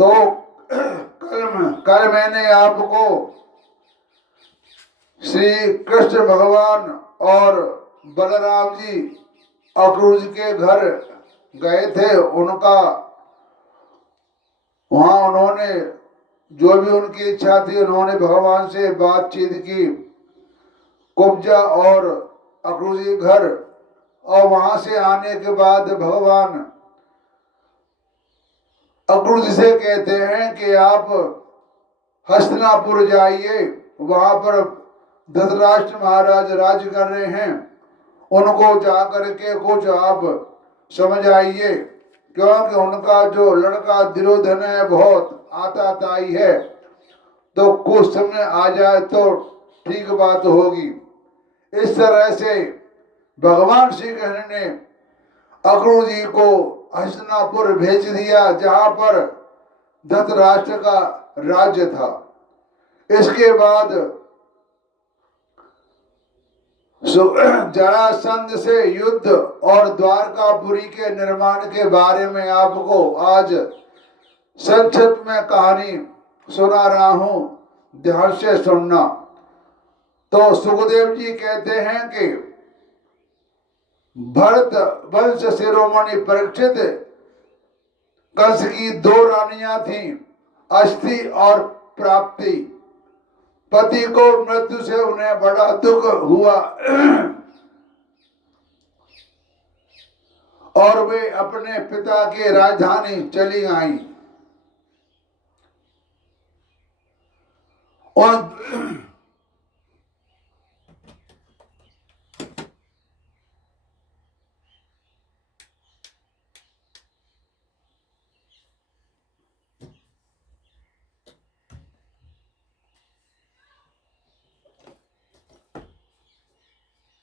तो कल मैंने आपको श्री कृष्ण भगवान और बलराम जी अक्रूर के घर गए थे। उनका वहां उन्होंने जो भी उनकी इच्छा थी उन्होंने भगवान से बातचीत की, कुब्जा और अक्रूर जी घर। और वहां से आने के बाद भगवान अक्रूर जी से कहते हैं कि आप हस्तिनापुर जाइए, वहां पर धृतराष्ट्र महाराज राज्य कर रहे हैं, उनको जाकर के कुछ आप समझ आइए, क्योंकि उनका जो लड़का दुर्योधन है बहुत आताताई है, तो कुछ समय आ जाए तो ठीक बात होगी। इस तरह से भगवान श्री कृष्ण ने अक्रूर जी को हस्तिनापुर भेज दिया, जहां पर धृतराष्ट्र का राज्य था। इसके बाद जरासंध से युद्ध और द्वारकापुरी के निर्माण के बारे में आपको आज संक्षिप्त में कहानी सुना रहा हूं, ध्यान से सुनना। तो सुखदेव जी कहते हैं कि भरत वंश शिरोमणि परीक्षित कंस की दो रानियां थीं, अस्थि और प्राप्ति। पति को मृत्यु से उन्हें बड़ा दुख हुआ और वे अपने पिता की राजधानी चली आईं। और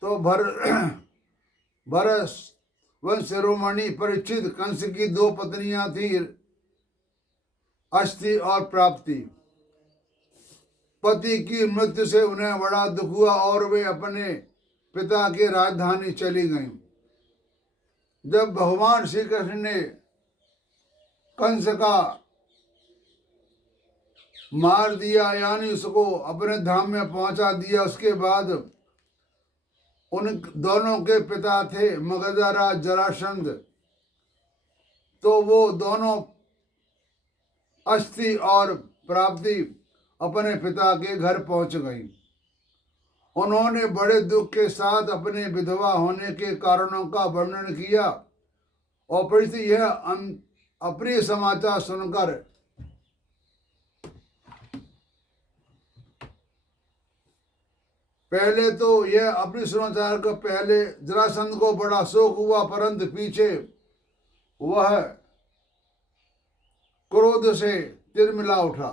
तो भरत वंश शिरोमणि परीक्षित कंस की दो पत्नियां थी, अस्थि और प्राप्ति। पति की मृत्यु से उन्हें बड़ा दुख हुआ और वे अपने पिता की राजधानी चली गईं। जब भगवान श्री कृष्ण ने कंस का मार दिया, यानी उसको अपने धाम में पहुंचा दिया, उसके बाद उन दोनों के पिता थे मगधा राज जरासंध, तो वो दोनों अस्थि और प्राप्ति अपने पिता के घर पहुंच गई। उन्होंने बड़े दुख के साथ अपने विधवा होने के कारणों का वर्णन किया और फिर यह अप्रिय समाचार सुनकर पहले तो यह अप्रिय समाचार का पहले जरासंध को बड़ा शोक हुआ, परंतु पीछे वह क्रोध से तिरमिला उठा।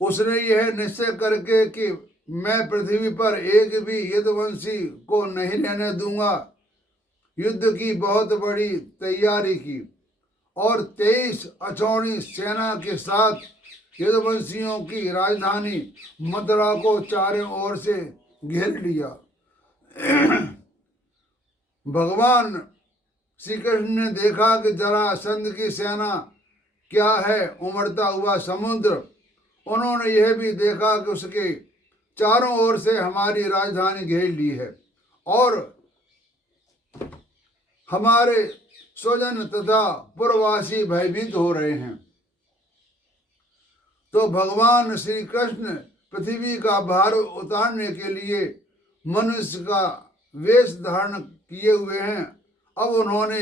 उसने यह निश्चय करके कि मैं पृथ्वी पर एक भी यदुवंशी को नहीं रहने दूंगा, युद्ध की बहुत बड़ी तैयारी की और 23 अछौड़ी सेना के साथ यदुवंशियों की राजधानी मथुरा को चारों ओर से घेर लिया। भगवान श्री कृष्ण ने देखा कि जरासंध की सेना क्या है, उमड़ता हुआ समुद्र। उन्होंने यह भी देखा कि उसके चारों ओर से हमारी राजधानी घेर ली है और हमारे स्वजन तथा पुरवासी भयभीत हो रहे हैं। तो भगवान श्री कृष्ण पृथ्वी का भार उतारने के लिए मनुष्य का वेश धारण किए हुए हैं। अब उन्होंने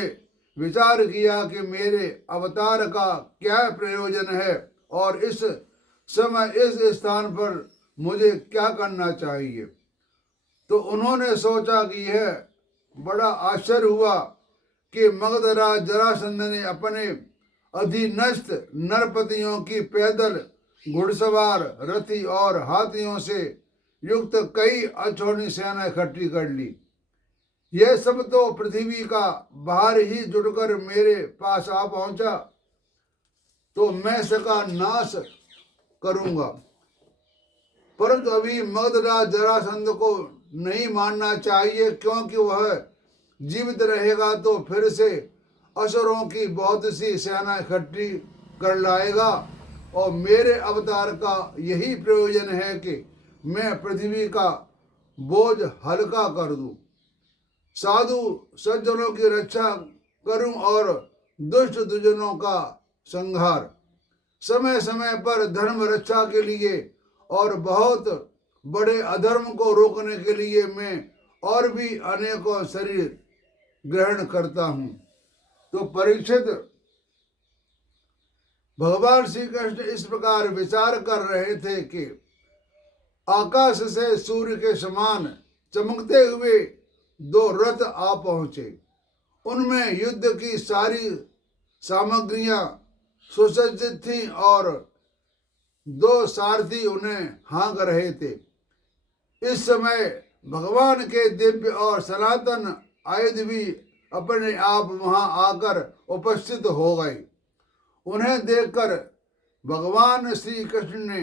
विचार किया कि मेरे अवतार का क्या प्रयोजन है और इस समय इस स्थान पर मुझे क्या करना चाहिए। तो उन्होंने सोचा कि यह बड़ा आश्चर्य हुआ कि मगधराज जरासंध ने अपने अधीनस्थ नरपतियों की पैदल, घुड़सवार, रथी और हाथियों से युक्त कई अछौड़ी सेना इकट्ठी कर ली। यह सब तो पृथ्वी का बाहर ही जुटकर मेरे पास आ पहुंचा। तो मैं इसका नाश करूंगा। परंतु अभी मगधराज जरासंध को नहीं मानना चाहिए, क्योंकि वह जीवित रहेगा तो फिर से असुरों की बहुत सी सेना इकट्ठी कर लाएगा, और मेरे अवतार का यही प्रयोजन है कि मैं पृथ्वी का बोझ हल्का कर दूं, साधु सज्जनों की रक्षा करूं और दुष्ट दुजनों का संहार, समय समय पर धर्म रक्षा के लिए और बहुत बड़े अधर्म को रोकने के लिए मैं और भी अनेकों शरीर ग्रहण करता हूं। तो परीक्षित, भगवान श्री कृष्ण इस प्रकार विचार कर रहे थे कि आकाश से सूर्य के समान चमकते हुए दो रथ आ पहुंचे। उनमें युद्ध की सारी सामग्रियां सुसज्जित थीं और दो सारथी उन्हें हाँक रहे थे। इस समय भगवान के दिव्य और सनातन आयुध भी अपने आप वहां आकर उपस्थित हो गए। उन्हें देखकर भगवान श्री कृष्ण ने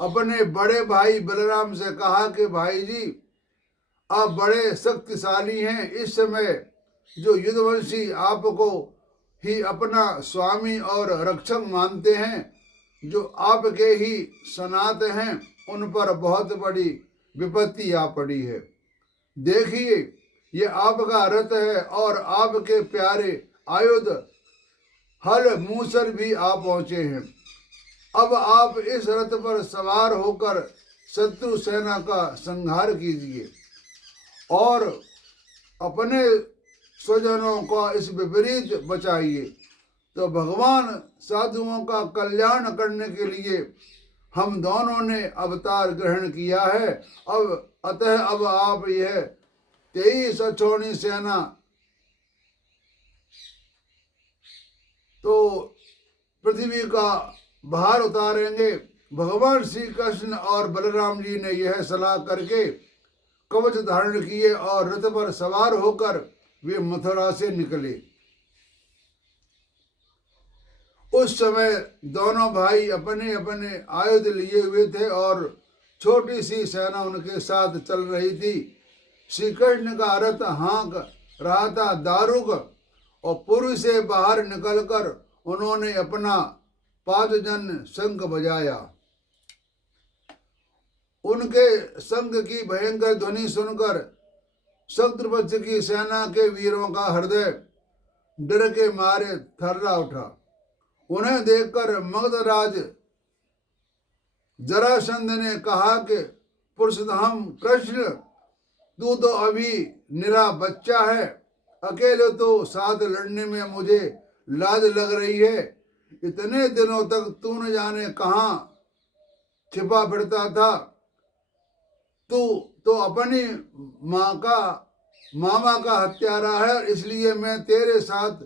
अपने बड़े भाई बलराम से कहा कि भाई जी, आप बड़े शक्तिशाली हैं। इस समय जो युद्धवंशी आपको ही अपना स्वामी और रक्षक मानते हैं, जो आपके ही सनात हैं, उन पर बहुत बड़ी विपत्ति आ पड़ी है। देखिए, ये आपका रथ है और आपके प्यारे आयुध हल मूसर भी आ पहुंचे हैं। अब आप इस रथ पर सवार होकर शत्रु सेना का संहार कीजिए और अपने स्वजनों को इस विपरीत बचाइए। तो भगवान साधुओं का कल्याण करने के लिए हम दोनों ने अवतार ग्रहण किया है। अतः अब आप यह 23 अक्षौणी सेना तो पृथ्वी का भार उतारेंगे। भगवान श्री कृष्ण और बलराम जी ने यह सलाह करके कवच धारण किए और रथ पर सवार होकर वे मथुरा से निकले। उस समय दोनों भाई अपने अपने आयुध लिए हुए थे और छोटी सी सेना उनके साथ चल रही थी। श्री कृष्ण का रथ हाँक रहा था दारुक, और पुरी से बाहर निकलकर उन्होंने अपना 5 जन शंख बजाया। उनके शंख की भयंकर ध्वनि सुनकर शत्रुपक्ष की सेना के वीरों का हृदय डर के मारे थर्रा उठा। उन्हें देखकर मगधराज जरासंध ने कहा कि पुरुषोत्तम कृष्ण, तू तो अभी निरा बच्चा है, अकेले तो साथ लड़ने में मुझे लाज लग रही है। इतने दिनों तक तू न जाने कहाँ छिपा फिरता था। तू तो अपनी मामा का हत्यारा है, इसलिए मैं तेरे साथ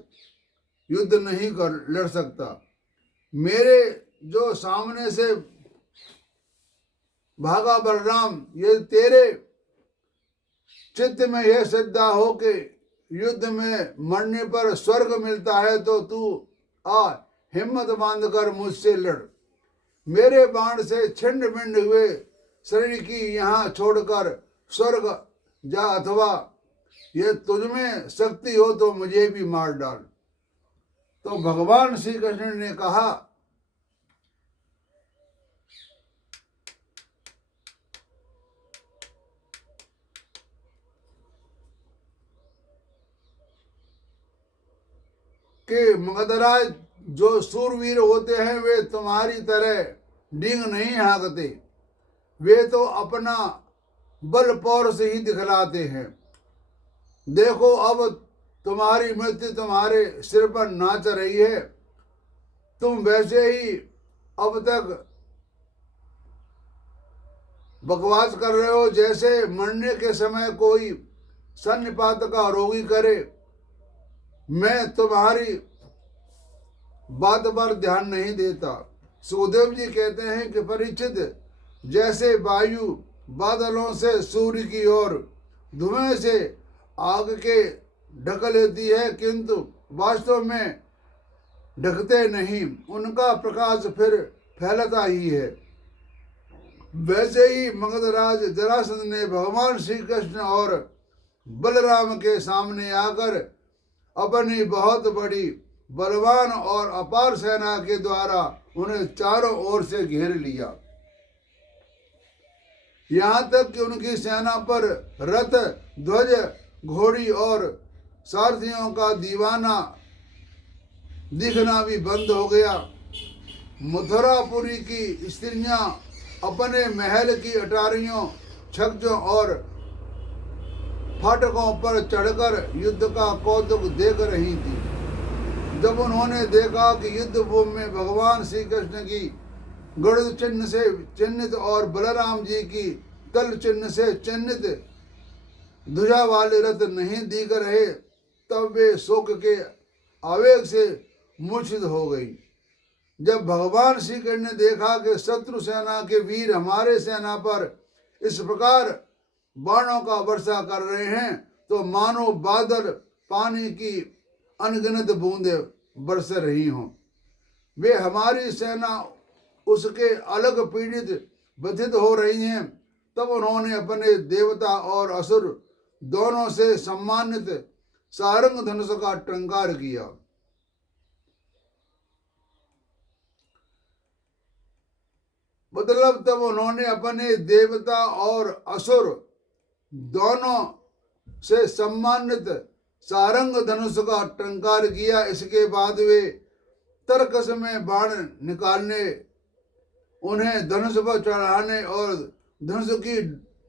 युद्ध नहीं लड़ सकता। मेरे जो सामने से भागा बलराम, ये तेरे चित्त में यह श्रद्धा हो कि युद्ध में मरने पर स्वर्ग मिलता है, तो तू आ हिम्मत बांधकर मुझसे लड़। मेरे बाण से छिंड मिंड हुए शरीर की यहाँ छोड़कर स्वर्ग जा, अथवा ये तुझमें शक्ति हो तो मुझे भी मार डाल। तो भगवान श्री कृष्ण ने कहा, कि मगधराज, जो सूरवीर होते हैं वे तुम्हारी तरह डींग नहीं हाँकते, वे तो अपना बल पौरुष ही दिखलाते हैं। देखो, अब तुम्हारी मृत्यु तुम्हारे सिर पर नाच रही है। तुम वैसे ही अब तक बकवास कर रहे हो जैसे मरने के समय कोई सन्निपात का रोगी करे। मैं तुम्हारी बात पर ध्यान नहीं देता। सुखदेव जी कहते हैं कि परीक्षित, जैसे वायु बादलों से सूर्य की ओर धुएं से आग के ढक लेती है, किंतु वास्तव में ढकते नहीं, उनका प्रकाश फिर फैलता ही है। वैसे ही मगधराज जरासंध ने भगवान श्री कृष्ण और बलराम के सामने आकर अपनी बहुत बड़ी बलवान और अपार सेना के द्वारा उन्हें चारों ओर से घेर लिया। यहाँ तक कि उनकी सेना पर रथ, ध्वज, घोड़ी और सारथियों का दीवाना दिखना भी बंद हो गया। मथुरापुरी की स्त्रियां अपने महल की अटारियों, छज्जों और फाटकों पर चढ़कर युद्ध का कौतुक देख रही थी। जब उन्होंने देखा कि युद्ध भूमि में भगवान श्री कृष्ण की गरुड़ चिन्ह से चिन्हित और बलराम जी की तल चिन्ह से चिन्हित ध्वजा वाले रथ नहीं दिख रहे, तब वे शोक के आवेग से मूर्छित हो गई। जब भगवान श्री कृष्ण ने देखा कि शत्रु सेना के वीर हमारे सेना पर इस प्रकार बाणों का वर्षा कर रहे हैं, तो मानो बादल पानी की अनगिनत बूंदें बरस रही हों। वे हमारी सेना उसके अलग पीड़ित व्यथित हो रही हैं। तब उन्होंने अपने देवता और असुर दोनों से सम्मानित सारंग धनुष का टंकार किया। मतलब तब उन्होंने अपने देवता और असुर दोनों से सम्मानित सारंग धनुष का टंकार किया। इसके बाद वे तरकस में बाण निकालने, उन्हें धनुष पर चढ़ाने और धनुष की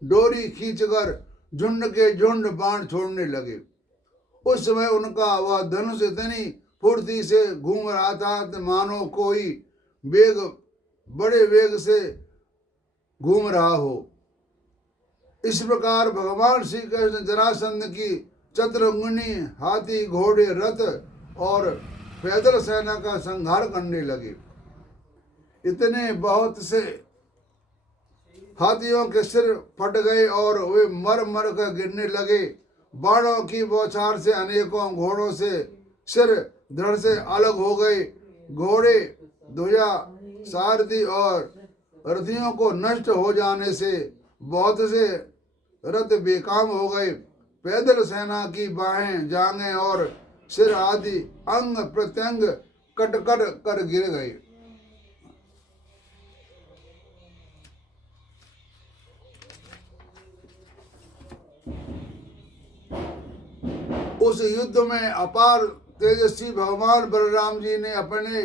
डोरी खींचकर झुंड के झुंड बाण छोड़ने लगे। उस समय उनका वह धनुष इतनी फुर्ती से घूम रहा था मानो कोई बड़े वेग से घूम रहा हो। इस प्रकार भगवान श्री कृष्ण जरासंध की चतुरंगिणी हाथी, घोड़े, रथ और पैदल सेना का संहार करने लगे। इतने बहुत से हाथियों के सिर फट गए और वे मर मर कर गिरने लगे। बाणों की बौछार से अनेकों घोड़ों से सिर धड़ से अलग हो गए। घोड़े, ध्वजा, सारथी और रथियों को नष्ट हो जाने से बहुत से रथ बेकाम हो गए। पैदल सेना की बाहें, जांघें और सिर आदि अंग प्रत्यंग कट कर गिर गए। उस युद्ध में अपार तेजस्वी भगवान बलराम जी ने अपने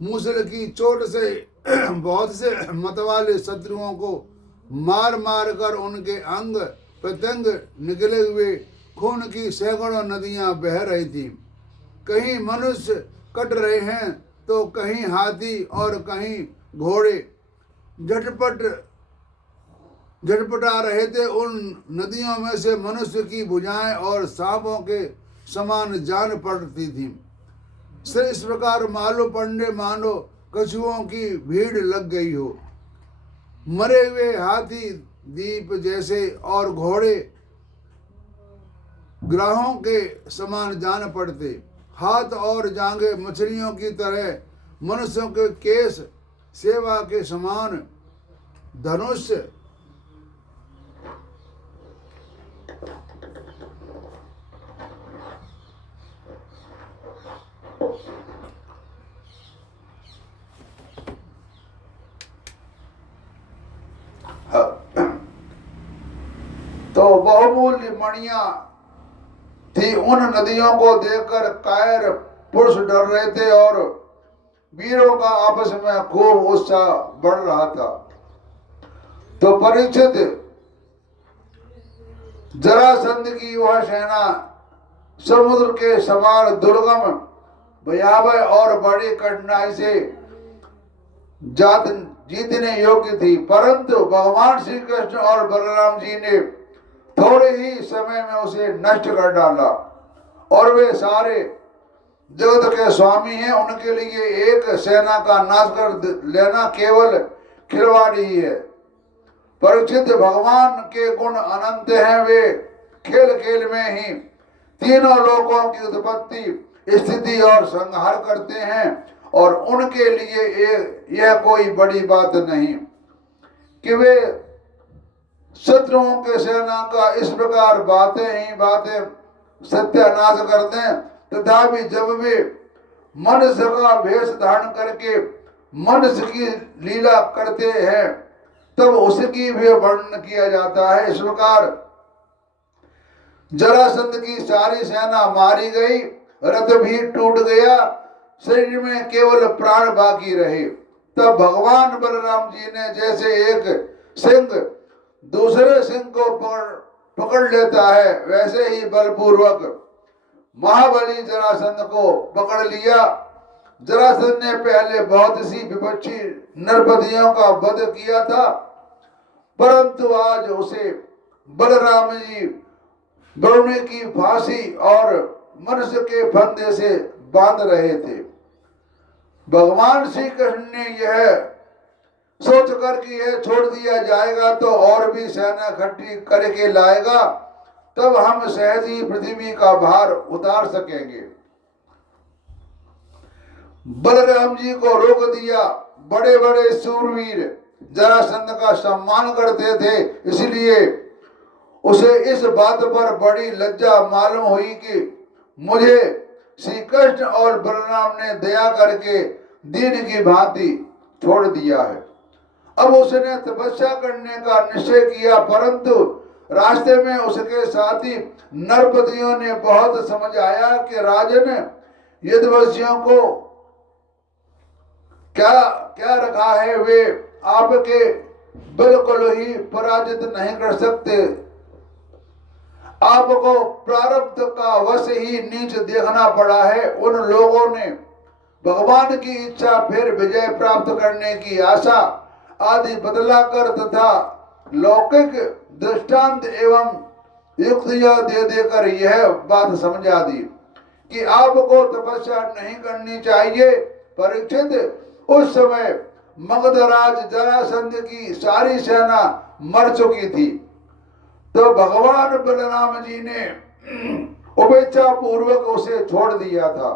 मूसल की चोट से बहुत से मतवाले शत्रुओं को मार मार कर उनके अंग प्रत्यंग निकले हुए खून की सैकड़ों नदियां बह रही थी। कहीं मनुष्य कट रहे हैं तो कहीं हाथी और कहीं घोड़े झटपटा रहे थे। उन नदियों में से मनुष्य की भुजाएं और सांपों के समान जान पड़ती थी। सिर इस प्रकार मानो कछुओं की भीड़ लग गई हो। मरे हुए हाथी दीप जैसे और घोड़े ग्राहों के समान जान पड़ते। हाथ और जांघें मछलियों की तरह, मनुष्यों के केस सेवा के समान, धनुष तो बहुमूल्य मणियां थी। उन नदियों को देखकर कायर पुरुष डर रहे थे और वीरों का आपस में खूब उत्साह बढ़ रहा था। तो परीक्षित जरासंध की वह सेना समुद्र के समान दुर्गम, भयावह और बड़ी कठिनाई से जीतने योग्य थी। परंतु भगवान श्री कृष्ण और बलराम जी ने थोड़े ही समय में उसे नष्ट कर डाला। और वे सारे जगत के स्वामी हैं, उनके लिए एक सेना का नाश कर लेना केवल खिलवाड़ ही है। परीक्षित, भगवान के गुण अनंत हैं। वे खेल खेल में ही तीनों लोकों की उत्पत्ति, स्थिति और संहार करते हैं, और उनके लिए यह कोई बड़ी बात नहीं कि वे शत्रुओं के सेना का इस प्रकार बातें सत्यानाश कर दें। तथापि जब वे मनुष्य का वेश धारण करके मनुष्य की लीला करते हैं तब उसकी भी वर्णन किया जाता है। इस प्रकार जरासंध की सारी सेना मारी गई, रथ भी टूट गया, शरीर में केवल प्राण बाकी रहे। तब भगवान बलराम जी ने जैसे एक सिंह दूसरे सिंह को पकड़ लेता है, वैसे ही बलपूर्वक महाबली जरासंध को पकड़ लिया। जरासंध ने पहले बहुत सी विपक्षी नरपतियों का वध किया था, परंतु आज उसे बलराम जी बरुणी की फांसी और मनुष्य के फंदे से बांध रहे थे। भगवान श्री कृष्ण ने यह सोचकर कि यह छोड़ दिया जाएगा तो और भी सेना इकट्ठी करके लाएगा, तब हम सहज ही पृथ्वी का भार उतार सकेंगे। बलराम जी को रोक दिया। बड़े बड़े सूरवीर जरासंध का सम्मान करते थे, इसलिए उसे इस बात पर बड़ी लज्जा मालूम हुई कि मुझे श्री कृष्ण और बलराम ने दया करके दीन की भांति छोड़ दिया है। अब उसने तपस्या करने का निश्चय किया, परंतु रास्ते में उसके साथी नरपतियों ने बहुत समझ आया कि राजन यदुवंशियों को क्या रखा है, वे आपके बिल्कुल ही पराजित नहीं कर सकते। आपको प्रारब्ध का वश ही नीच देखना पड़ा है। उन लोगों ने भगवान की इच्छा फिर विजय प्राप्त करने की आशा आदि बदलाकर तथा लौकिक दृष्टांत एवं युक्तियां दे देकर यह बात समझा दी कि आपको तपस्या नहीं करनी चाहिए। परीक्षित, उस समय मगधराज जरासंध की सारी सेना मर चुकी थी, तो भगवान बलराम जी ने उपेक्षा पूर्वक उसे छोड़ दिया था।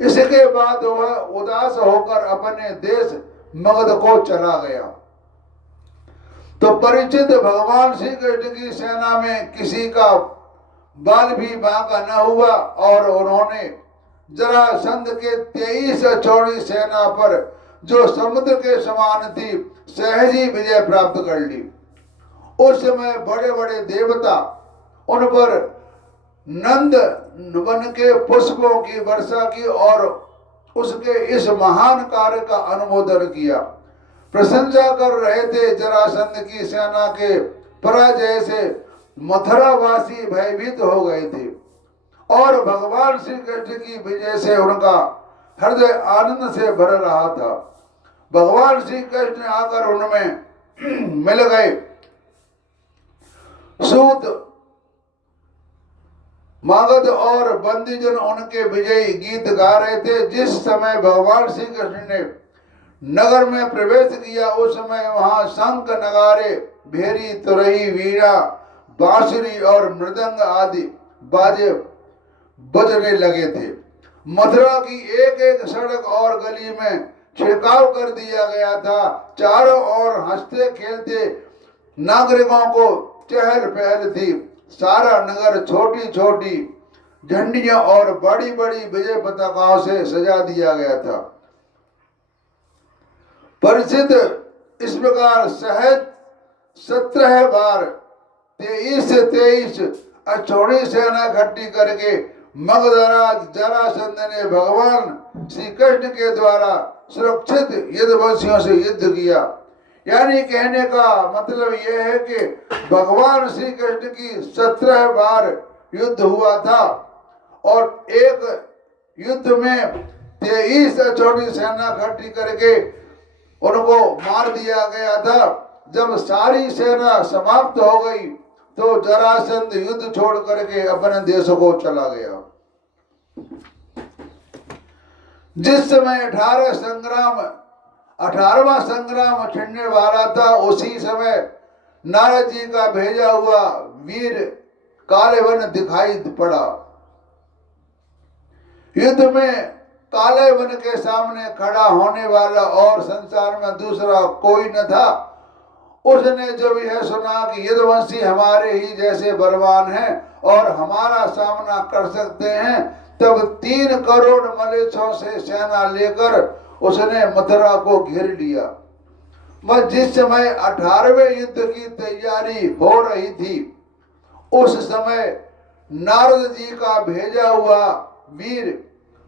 इसके बाद वह उदास होकर अपने देश मगध को चला गया। तो परीक्षित, भगवान श्री कृष्ण की सेना में किसी का बाल भी बांका न हुआ और उन्होंने जरासंध के 23 चौड़ी सेना पर जो समुद्र के समान थी सहज ही विजय प्राप्त कर ली। उस समय बड़े बड़े देवता उन पर नंद वन के पुष्पों की वर्षा की और उसके इस महान कार्य का अनुमोदन किया, प्रशंसा कर रहे थे। जरासंध की सेना के पराजय से मथुरावासी भयभीत हो गए थे और भगवान श्री कृष्ण की विजय से उनका हृदय आनंद से भर रहा था। भगवान श्री कृष्ण आकर उनमें मिल गए। सूत, मगध और बंदीजन उनके विजयी गीत गा रहे थे। जिस समय भगवान श्री कृष्ण ने नगर में प्रवेश किया, उस समय वहां शंख, नगारे, भेरी, तुरही, वीणा, बांसुरी और मृदंग आदि बाजे बजने लगे थे। मथुरा की एक एक सड़क और गली में छिड़काव कर दिया गया था। चारों ओर हंसते खेलते नागरिकों को चहल पहल थी। सारा नगर छोटी छोटी झंडियां और बड़ी बड़ी विजय पताकाओं से सजा दिया गया था। परिचित, इस प्रकार सहज 17 बार 23 अछोड़ी सेना इकट्ठी करके मगधराज जरासंध ने भगवान श्री कृष्ण के द्वारा सुरक्षित यदुवंशियों से युद्ध किया। यानी कहने का मतलब यह है कि भगवान श्री कृष्ण की 17 बार युद्ध हुआ था और एक युद्ध में 23 छोटी सेना इकट्ठी करके उनको मार दिया गया था। जब सारी सेना समाप्त हो गई तो जरासंध युद्ध छोड़ करके अपने देश को चला गया। जिस समय 18वां संग्राम छिड़ने वाला था, उसी समय नारद जी का भेजा हुआ वीर कालेवन दिखाई पड़ा। युद्ध में काले वन के सामने खड़ा होने वाला और संसार में दूसरा कोई न था। उसने जब यह सुना कि यदुवंशी हमारे ही जैसे बलवान हैं और हमारा सामना कर सकते हैं, तब 3 करोड़ मलेच्छों से सेना लेकर उसने मथुरा को घेर लिया। बस जिस समय 18वें युद्ध की तैयारी हो रही थी, उस समय नारद जी का भेजा हुआ वीर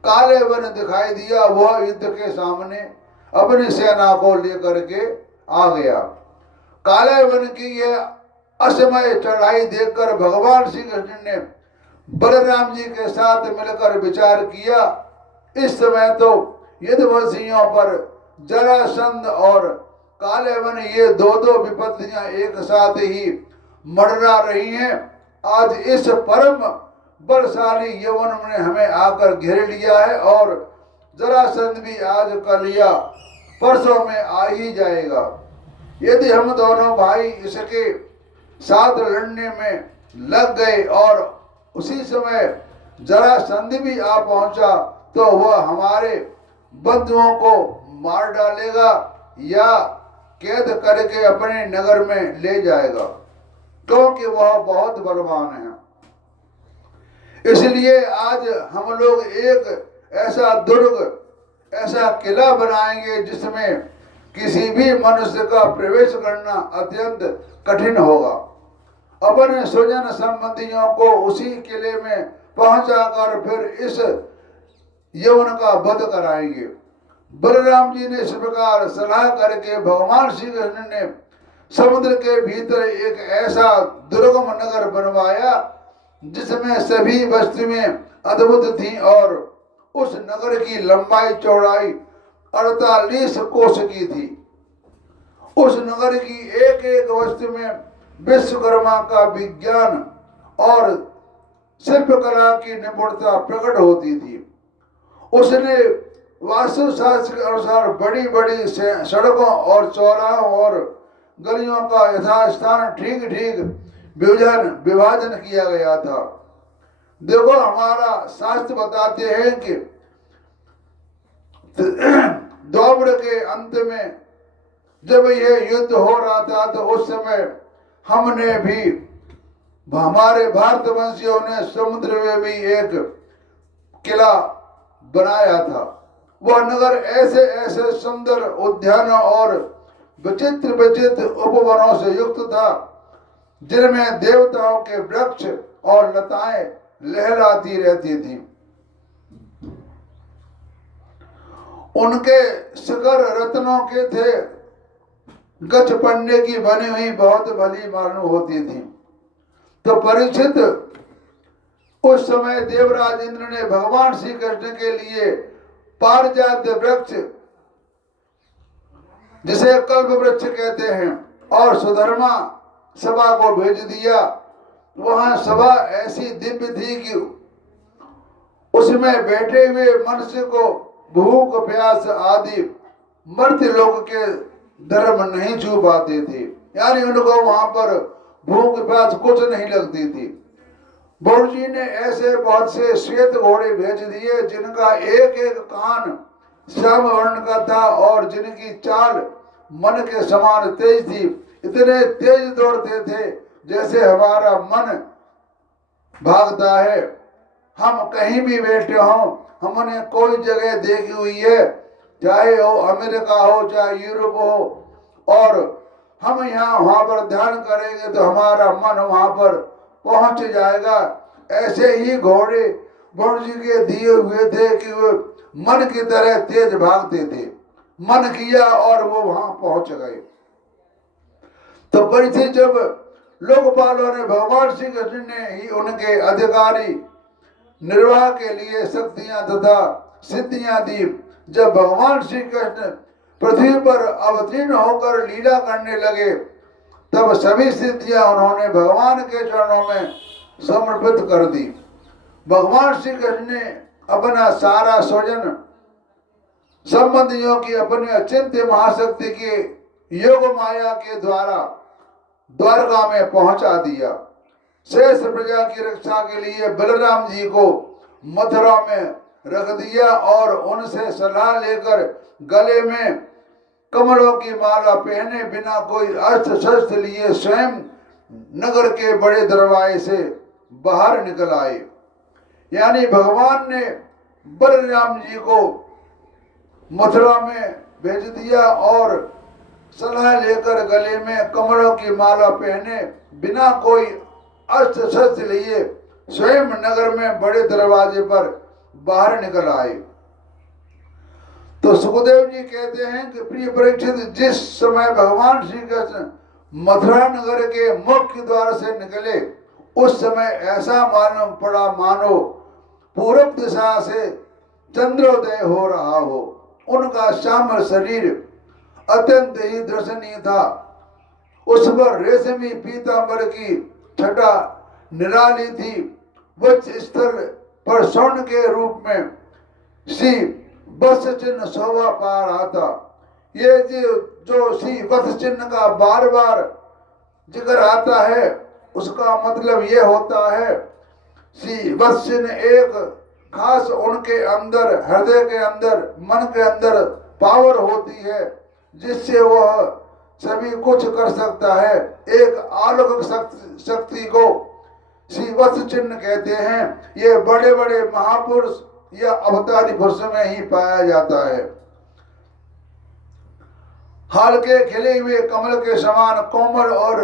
काले वन दिखाई दिया। वह युद्ध के सामने अपनी सेना को लेकर के आ गया। काले वन की यह असमय चढ़ाई देखकर भगवान श्री कृष्ण ने बलराम जी के साथ मिलकर विचार किया, इस समय तो यदुवंशियों पर जरासंध और काले वन ये दो विपत्तियां एक साथ ही मंडरा रही हैं। आज इस परम बलशाली यवन ने हमें आकर घेर लिया है और जरासंध भी आज कल या परसों में आ ही जाएगा। यदि हम दोनों भाई इसके साथ लड़ने में लग गए और उसी समय जरासंध भी आ पहुंचा, तो वह हमारे बंधुओं को मार डालेगा या कैद करके अपने नगर में ले जाएगा, क्योंकि वह बहुत बलवान है। इसलिए आज हम लोग एक ऐसा दुर्ग, ऐसा किला बनाएंगे जिसमें किसी भी मनुष्य का प्रवेश करना अत्यंत कठिन होगा। अपने स्वजन संबंधियों को उसी किले में पहुंचाकर फिर इस यवन का वध कराएंगे। बलराम जी ने इस प्रकार सलाह करके भगवान श्री कृष्ण ने समुद्र के भीतर एक ऐसा दुर्गम नगर बनवाया जिसमें सभी वस्तुएं अद्भुत थी और उस नगर की लंबाई चौड़ाई 48 कोस की थी। उस नगर की एक एक वस्तु में विश्वकर्मा का विज्ञान और शिल्पकला की निपुणता प्रकट होती थी। उसने वास्तुशास्त्र के अनुसार बड़ी बड़ी सड़कों और चौराहों और गलियों का यथास्थान ठीक ठीक विभाजन किया गया था। देखो, हमारा शास्त्र बताते हैं कि द्वापर के अंत में जब यह युद्ध हो रहा था, तो उस समय हमने भी, हमारे भारतवंशियों ने समुद्र में भी एक किला बनाया था। वह नगर ऐसे ऐसे सुंदर उद्यानों और विचित्र विचित्र उपवनों से युक्त था जिनमें देवताओं के वृक्ष और लताएं लहराती रहती थी। उनके शिखर रत्नों के थे, गच पन्ने की बनी हुई बहुत भली मालूम होती थी। तो परीक्षित, उस समय देवराज इंद्र ने भगवान श्री कृष्ण के लिए पारिजात वृक्ष, जिसे कल्प वृक्ष कहते हैं, और सुधर्मा सभा को भेज दिया। वहां सभा ऐसी दिव्य थी कि उसमें बैठे हुए मनुष्य को भूख प्यास आदि मर्त्य लोक के धर्म नहीं छू पाते थे, यानी उनको वहां पर भूख प्यास कुछ नहीं लगती थी। बौर जी ने ऐसे बहुत से श्वेत घोड़े भेज दिए जिनका एक एक कान श्याम वर्ण का था और जिनकी चाल मन के समान तेज थी। इतने तेज दौड़ते थे जैसे हमारा मन भागता है। हम कहीं भी बैठे हों, हमने कोई जगह देखी हुई है, चाहे वो अमेरिका हो चाहे यूरोप हो, और हम यहाँ वहाँ पर ध्यान करेंगे तो हमारा मन वहाँ पर पहुंच जाएगा। ऐसे ही घोड़े बौर जी के दिए हुए थे कि वो मन की तरह तेज भागते थे। मन किया और वो वहां पहुंच गए। तो परिचय जब लोकपालों ने भगवान श्री कृष्ण ने ही उनके अधिकारी निर्वाह के लिए शक्तियां तथा सिद्धियां दी, जब भगवान श्री कृष्ण पृथ्वी पर अवतीर्ण होकर लीला करने लगे, तब सभी सिद्धियां उन्होंने भगवान के चरणों में समर्पित कर दी। भगवान श्री कृष्ण ने अपना सारा स्वजन संबंधियों की अपनी अचिंत्य महाशक्ति के योग माया के द्वारा द्वारका में पहुंचा दिया। शेष प्रजा की रक्षा के लिए बलराम जी को मथुरा में रख दिया और उनसे सलाह लेकर गले में कमलों की माला पहने बिना कोई अस्त्र शस्त्र लिए स्वयं नगर के बड़े दरवाजे से बाहर निकल आए। यानी भगवान ने बलराम जी को मथुरा में भेज दिया और सलाह लेकर गले में कमलों की माला पहने बिना कोई अस्त्र शस्त्र लिए स्वयं नगर में बड़े दरवाजे पर बाहर निकल आए। तो सुखदेव जी कहते हैं कि प्रिय परीक्षित, जिस समय भगवान श्री कृष्ण मथुरा नगर के मुख्य द्वार से निकले उस समय ऐसा मालूम पड़ा मानो पूर्व दिशा से चंद्रोदय हो रहा हो। उनका श्यामल शरीर अत्यंत ही दर्शनीय था। उस पर रेशमी पीतांबर की छटा निराली थी। वक्ष स्थल पर स्वर्ण के रूप में श्री वत्स चिन्ह शोभा पा रहा था। ये जो श्री वत्स चिन्ह का बार बार जिक्र आता है उसका मतलब ये होता है श्री वत्स चिन्ह एक खास उनके अंदर, हृदय के अंदर, मन के अंदर पावर होती है जिससे वह सभी कुछ कर सकता है। एक अलौकिक शक्ति को श्री वत्स चिन्ह कहते हैं। ये बड़े बड़े महापुरुष या अवतारी पुरुष में ही पाया जाता है। हाल के खिले हुए कमल के समान कोमल और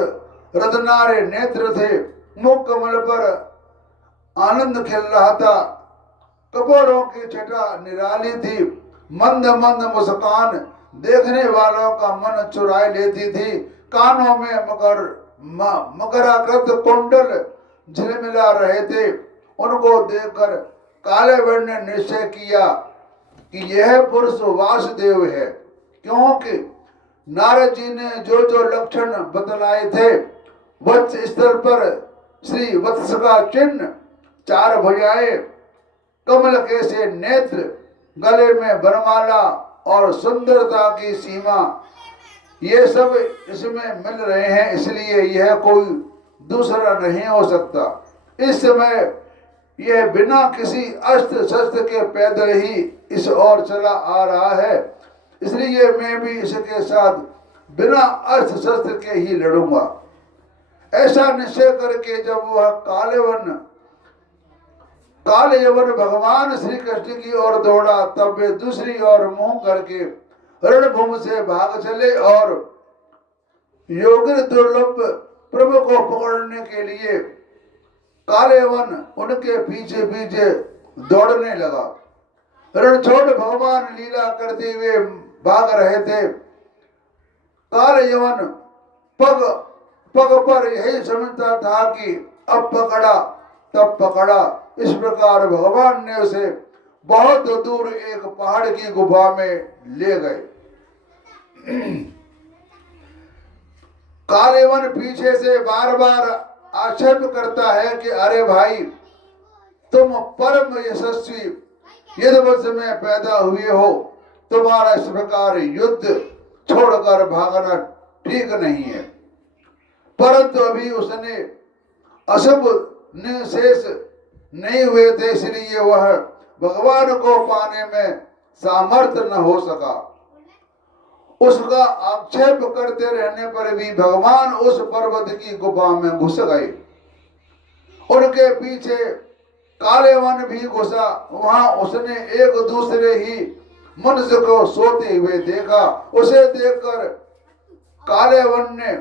रत्नारे नेत्र थे। मुख कमल पर आनंद खिल रहा था। कपोलों की छटा निराली थी। मंद मंद मुस्कान देखने वालों का मन चुराए लेती थी। कानों में मकराकृत कुंडल झिलमिला रहे थे। उनको देखकर कालेवन ने निश्चय किया कि यह पुरुष वासुदेव है, क्योंकि नारद जी ने जो जो लक्षण बतलाए थे, वत्स स्थल पर श्री वत्स का चिन्ह, चार भुजाएं, कमल के से नेत्र, गले में वरमाला और सुंदरता की सीमा, ये सब इसमें मिल रहे हैं, इसलिए यह कोई दूसरा नहीं हो सकता। इस समय यह बिना किसी अस्त्र शस्त्र के पैदल ही इस ओर चला आ रहा है, इसलिए मैं भी इसके साथ बिना अस्त्र शस्त्र के ही लड़ूंगा। ऐसा निश्चय करके जब वह काले यवन भगवान श्री कृष्ण की ओर दौड़ा, तब वे दूसरी ओर मुंह करके रणभूमि से भाग चले और योगिन दुर्लभ प्रभु को पकड़ने के लिए कालेवन उनके पीछे पीछे दौड़ने लगा। रण छोड़ भगवान लीला करते हुए भाग रहे थे। काले यवन पग पग पर यही समझता था कि अब पकड़ा तब पकड़ा। इस प्रकार भगवान ने उसे बहुत दूर एक पहाड़ की गुफा में ले गए। कालेवन पीछे से बार बार आक्षेप करता है कि अरे भाई, तुम परम यशस्वी युद्धवंश में पैदा हुए हो, तुम्हारा इस प्रकार युद्ध छोड़कर भागना ठीक नहीं है। परंतु अभी उसने अशुभ शेष नहीं हुए थे, इसलिए वह भगवान को पाने में सामर्थ्य न हो सका। उसका आक्षेप करते रहने पर भी भगवान उस पर्वत की गुफा में घुस गए। उनके पीछे कालेवन भी घुसा। वहां उसने एक दूसरे ही मनुष्य को सोते हुए देखा। उसे देखकर कालेवन ने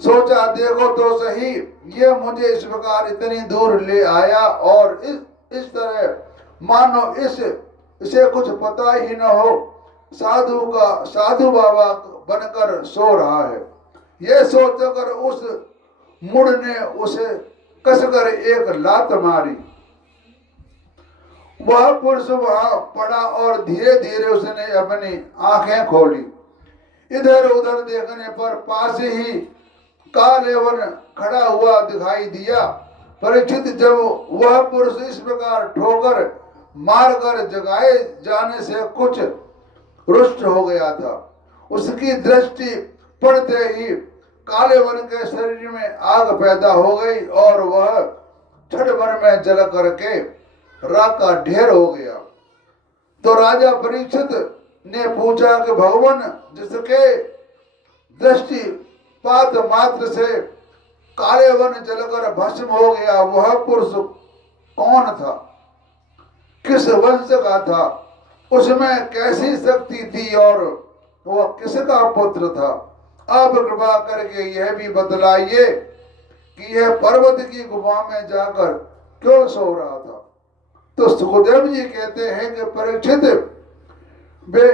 सोचा, देखो तो सही, ये मुझे इस प्रकार इतनी दूर ले आया और इस तरह मानो इसे कुछ पता ही न हो, साधु बाबा बनकर सो रहा है। यह सोचकर उस मुड़ ने उसे कसकर एक लात मारी। वह पुरुष वहां पड़ा और धीरे धीरे उसने अपनी आंखें खोली। इधर उधर देखने पर पास ही कालेवन खड़ा हुआ दिखाई दिया। परीक्षित, जब वह पुरुष इस प्रकार ठोकर मारकर जगाए जाने से कुछ रुष्ट हो गया था, उसकी दृष्टि पड़ते ही कालेवन के शरीर में आग पैदा हो गई और वह क्षण भर में जल करके राख का ढेर हो गया। तो राजा परीक्षित ने पूछा कि भगवान, जिसके दृष्टि पात मात्र से काले वन जलकर भस्म हो गया, वह पुरुष कौन था, किस वंश का था, उसमें कैसी शक्ति थी और वह किसका पुत्र था? अब कृपा करके यह भी बतलाइए कि यह पर्वत की गुफा में जाकर क्यों सो रहा था। तो सुखदेव जी कहते हैं कि परीक्षित, वे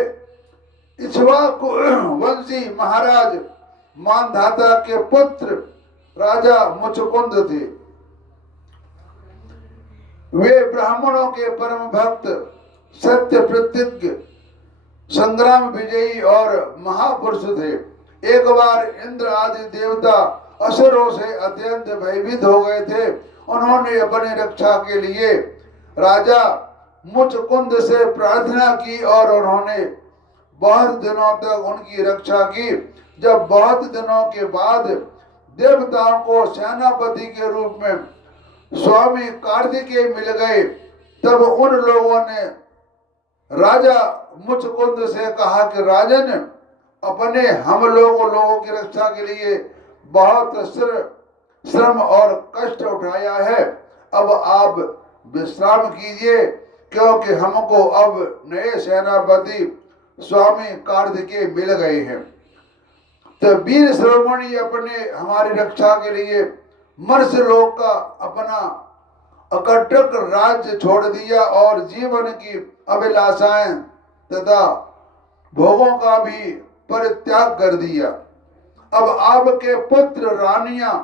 इक्ष्वाकु वंशी महाराज मानधाता के पुत्र राजा मुचकुंद थे। वे ब्राह्मणों के परम भक्त, सत्य प्रतिज्ञ, संग्राम विजयी और महापुरुष थे। एक बार इंद्र आदि देवता असुरों से अत्यंत भयभीत हो गए थे। उन्होंने अपनी रक्षा के लिए राजा मुचकुंद से प्रार्थना की और उन्होंने बहुत दिनों तक उनकी रक्षा की। जब बहुत दिनों के बाद देवताओं को सेनापति के रूप में स्वामी कार्तिकेय मिल गए, तब उन लोगों ने राजा मुचकुंद से कहा कि राजन, अपने हम लोगों की रक्षा के लिए बहुत श्रम और कष्ट उठाया है, अब आप विश्राम कीजिए, क्योंकि हमको अब नए सेनापति स्वामी कार्तिकेय मिल गए हैं। तो वीर श्रोमणी अपने हमारी रक्षा के लिए मर्ष्य लोक का अपना अकटक राज्य छोड़ दिया और जीवन की अभिलाषाएं तथा भोगों का भी परित्याग कर दिया। अब आपके पुत्र, रानियां,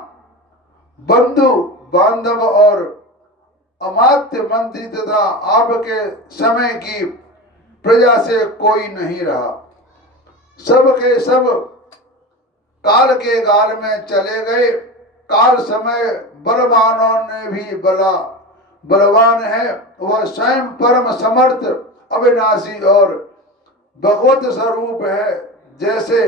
बंधु बांधव और अमात्य मंत्री तथा आपके समय की प्रजा से कोई नहीं रहा। सब के सब काल के गाल में चले गए। काल समय बलवानों ने भी बलवान है, वह स्वयं परम समर्थ, अविनाशी और भगवत स्वरूप है। जैसे